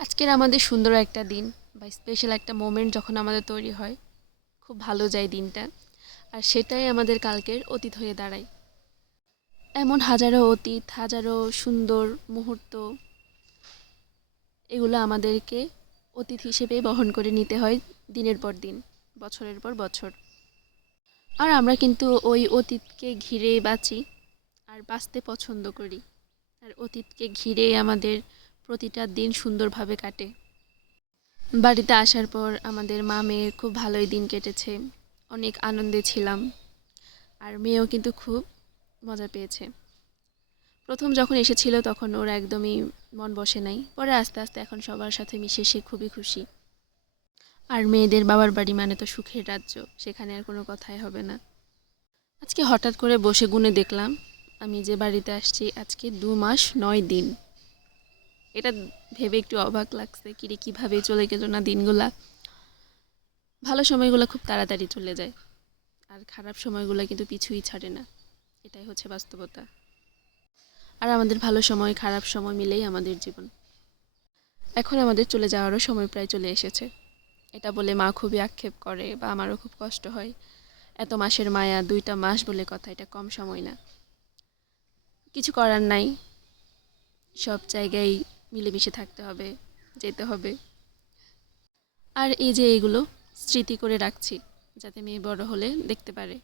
আজকের আমাদের সুন্দর একটা দিন বা স্পেশাল একটা মোমেন্ট যখন আমাদের তৈরি হয়, খুব ভালো যায় দিনটা। আর সেটাই আমাদের কালকের অতীত হয়ে দাঁড়ায়। এমন হাজারো অতীত, হাজারো সুন্দর মুহূর্ত, এগুলো আমাদেরকে অতীত হিসেবে বহন করে নিতে হয় দিনের পর দিন, বছরের পর বছর। আর আমরা কিন্তু ওই অতীতকে ঘিরে বাঁচি, আর বাঁচতে পছন্দ করি। আর অতীতকে ঘিরে আমাদের প্রতিটা দিন সুন্দরভাবে কাটে। বাড়িতে আসার পর আমাদের মা মেয়ের খুব ভালোই দিন কেটেছে। অনেক আনন্দে ছিলাম। আর মেয়েও কিন্তু খুব মজা পেয়েছে। প্রথম যখন এসেছিল তখন ওর একদমই মন বসে নাই। পরে আস্তে আস্তে এখন সবার সাথে মিশে সে খুবই খুশি। আর মেয়েদের বাবার বাড়ি মানে তো সুখের রাজ্য, সেখানে আর কোনো কথাই হবে না। আজকে হঠাৎ করে বসে গুনে দেখলাম, আমি যে বাড়িতে আসছি আজকে দু মাস নয় দিন। এটা ভেবে একটু অবাক লাগছে, কিরে, কীভাবে চলে গেল না দিনগুলা? ভালো সময়গুলো খুব তাড়াতাড়ি চলে যায়, আর খারাপ সময়গুলো কিন্তু পিছুই ছাড়ে না। এটাই হচ্ছে বাস্তবতা। আর আমাদের ভালো সময়, খারাপ সময় মিলেই আমাদের জীবন। এখন আমাদের চলে যাওয়ারও সময় প্রায় চলে এসেছে। এটা বলে মা খুবই আক্ষেপ করে বা আমারও খুব কষ্ট হয়। এত মাসের মায়া, দুইটা মাস বলে কথা, এটা কম সময় না। কিছু করার নাই। সব জায়গায় মিলেমিশে থাকতে হবে, যেতে হবে। আর এই যে এগুলো স্মৃতি করে রাখছি, যাতে মেয়ে বড় হলে দেখতে পারে।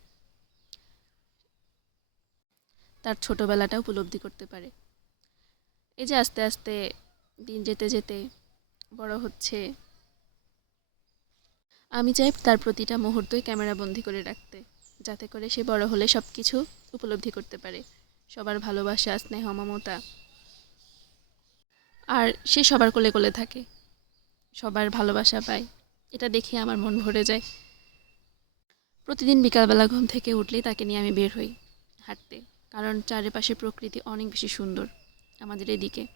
তার ছোটবেলাটা উপলব্ধি করতে পারে। এই যে আস্তে আস্তে দিন যেতে যেতে বড় হচ্ছে, আমি চাই তার প্রতিটা মুহূর্তই ক্যামেরা বন্দি করে রাখতে, যাতে করে সে বড় হলে সব কিছু উপলব্ধি করতে পারে। সবার ভালোবাসা, স্নেহ, মমতা আর সে সবার কোলে কোলে থাকে। সবার ভালোবাসা পায়। এটা দেখে আমার মন ভরে যায়। প্রতিদিন বিকালবেলা ঘুম থেকে উঠলেই তাকে নিয়ে আমি বের হই হাঁটতে। কারণ চারিপাশে প্রকৃতি অনেক বেশি সুন্দর আমাদের এদিকে।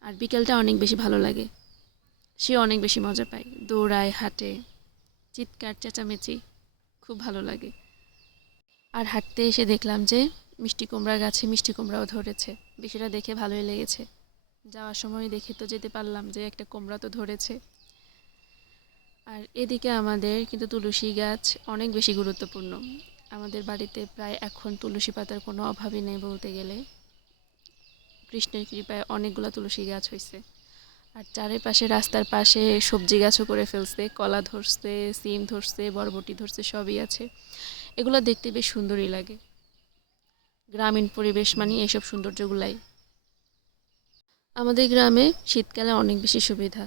আর বিকেলটা অনেক বেশি ভালো লাগে। সে অনেক বেশি মজা পায়। দৌড়ায়, হাঁটে, চিৎকার, চেঁচামেচি খুব ভালো লাগে। আর হাঁটতে এসে দেখলাম যে মিষ্টি কুমড়া গাছে মিষ্টি কুমড়াও ধরেছে। বিষয়টা দেখে ভালোই লেগেছে। যাওয়ার সময় দেখে তো যেতে পারলাম যে একটা কুমড়া তো ধরেছে। আর এদিকে আমাদের কিন্তু তুলসী গাছ অনেক বেশি গুরুত্বপূর্ণ। আমাদের বাড়িতে প্রায় এখন তুলসী পাতার কোনো অভাবই নেই বলতে গেলে। কৃষ্ণের কৃপায় অনেকগুলো তুলসী গাছ হয়েছে আর চারিপাশে রাস্তার পাশে সবজি গাছও করে ফেলছে, কলা ধরছে, সিম ধরছে, বরবটি ধরছে, সবই আছে। এগুলো দেখতে বেশ সুন্দরই লাগে। গ্রামীণ পরিবেশ মানে এইসব সৌন্দর্যগুলাই। আমাদের গ্রামে শীতকালে অনেক বেশি সুবিধা,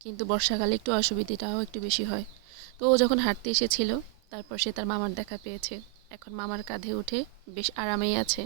কিন্তু বর্ষাকালে একটু অসুবিধাটাও একটু বেশি হয়। তো ও যখন হাঁটতে এসেছিল, তারপর সে তার মামার দেখা পেয়েছে। এখন মামার কাঁধে উঠে বেশ আরামেই আছে।